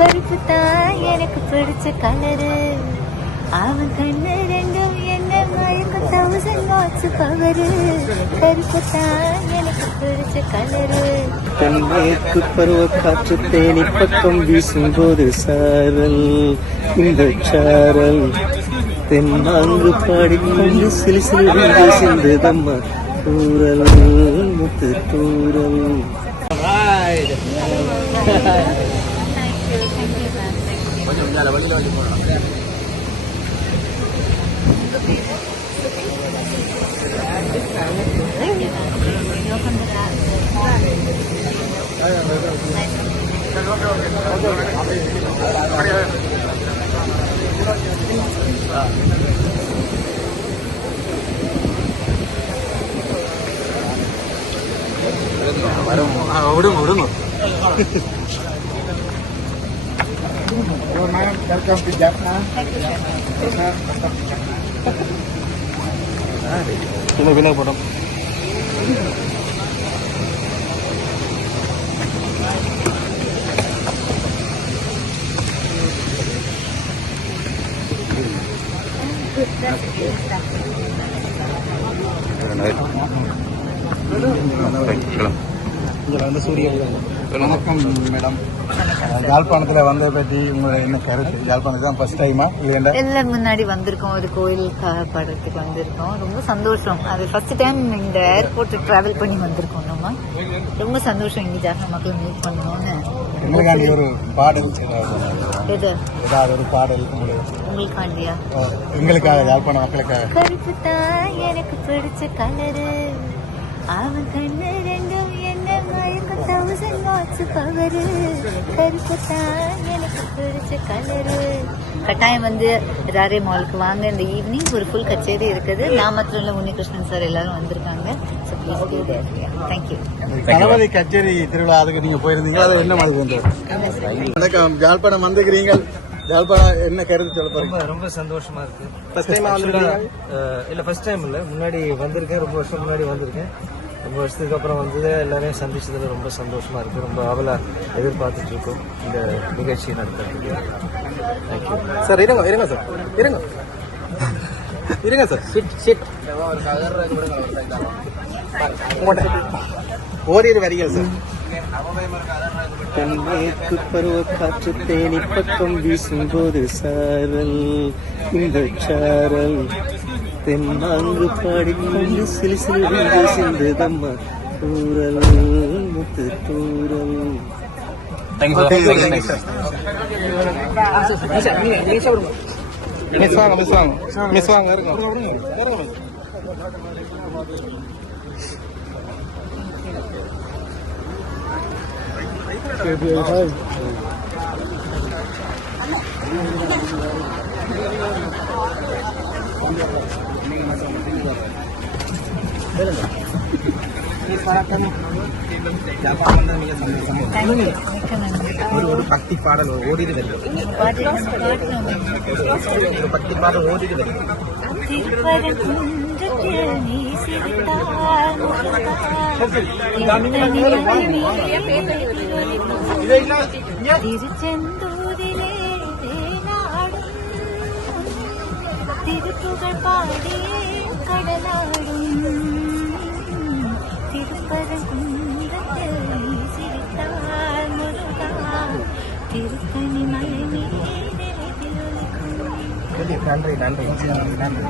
கருப்பு தான் எனக்கு பிடிச்ச கலரு அவன் கண்ணு ரெண்டும் என்ன மயக்க தௌசண்ட் வாட்ஸ் பவரு கருப்பு தான் எனக்கு பிடிச்ச கலரு தென்மேற்கு பருவ காற்று தேனி பக்கம் வீசும்போது சாரல் இந்த சாரல். தென்னாங்கு பாடிக்கொண்டு சிலு சிலு விந்து சிந்துதம்மா தூரல் முத்து தூரல். விடுங்க விடுங்க பின்ன பின்ன போட்டோம் இதில் வந்து சூரியன் வணக்கம் மேடம். யாழ்ப்பாணத்தில் வந்த பற்றி உங்களை என்ன கருத்து? யாழ்ப்பாணத்துக்கு தான் ஃபர்ஸ்ட் டைமா இல்லை முன்னாடி வந்திருக்கோம். ஒரு கோயில் படத்துக்கு வந்திருக்கோம். ரொம்ப சந்தோஷம். அது ஃபர்ஸ்ட் டைம் இந்த ஏர்போர்ட் டிராவல் பண்ணி வந்திருக்கோம் நம்ம. ரொம்ப சந்தோஷம். இங்க ஜாக மக்கள் மீட் பண்ணணும்னு. எங்களுக்காண்டி ஒரு பாடல் எது? ஏதாவது ஒரு பாடல் உங்களுக்கு உங்களுக்காண்டியா? எங்களுக்காக யாழ்ப்பாண மக்களுக்காக. கருப்பு தான் எனக்கு பிடிச்ச கலரு அவன் கண்ணு தௌசண்ட் வாட்ஸ் பவரு. கருப்பு தான் எனக்கு பிடிச்ச கலரு. கட்டாயம் வந்து ராரே மாலுக்கு வாங்க. இந்த ஈவினிங் ஒரு ஃபுல் கச்சேரி இருக்குது. நான் மாத்திரம் இல்லை உன்னிகிருஷ்ணன் சார் எல்லாரும் வந்திருக்காங்க. ஸோ ப்ளீஸ் தேங்க்யூ தளபதி கச்சேரி திருவிழா அதுக்கு நீங்க போயிருந்தீங்க அது என்ன மாதிரி இருந்தது வணக்கம். யாழ்ப்பாணம் வந்துக்கிறீங்க யாழ்ப்பாணம் என்ன கருத்து சொல்ல போறீங்க? ரொம்ப ரொம்ப சந்தோஷமா இருக்கு. வந்திருக்கீங்க? அஹ், இல்ல ஃபர்ஸ்ட் டைம் இல்ல. முன்னாடி வந்திருக்கேன். ரொம்ப வருஷம் முன்னாடி வந்திருக்கேன். ரொம்ப வருஷத்துக்கு அப்புறம் வந்தது எல்லாரையும் சந்திச்சதுல ரொம்ப சந்தோஷமா இருக்கு. ரொம்ப அவலா எதிர்பார்த்துட்டு இருக்கோம். இந்த நிகழ்ச்சி நடத்துறதுக்கு. தேங்க்யூ சார் இருங்க இருங்க சார். இருங்க. இருங்க சார். சிட் சிட் ஓரிரு வரிகள் சார். தென்மேற்கு பருவ காற்று தேனி பக்கம் வீசும்போது சாரல். இந்த சாரல் தென்னாங்கு பாடிக்கொண்டு சிலு சிலு விந்து சிந்துதம்மா தூரல் முத்து தூரல். மிஸ் வாங்க மிஸ் வாங்க மிஸ் வாங்க இருங்க மிக்க நன்றி ஒரு ஒரு பக்தி பாடல் ஒரு ஓடிட்டு வருது பாட்டு திருப்புகழ் பாடியே கடலாடும். திருப்பரங்குன்றத்தில் நீ சிரித்தால் முருகா. திருத்தணி மலை மீது ஒலிக்கும் நன்றி. நன்றி நன்றி நன்றி.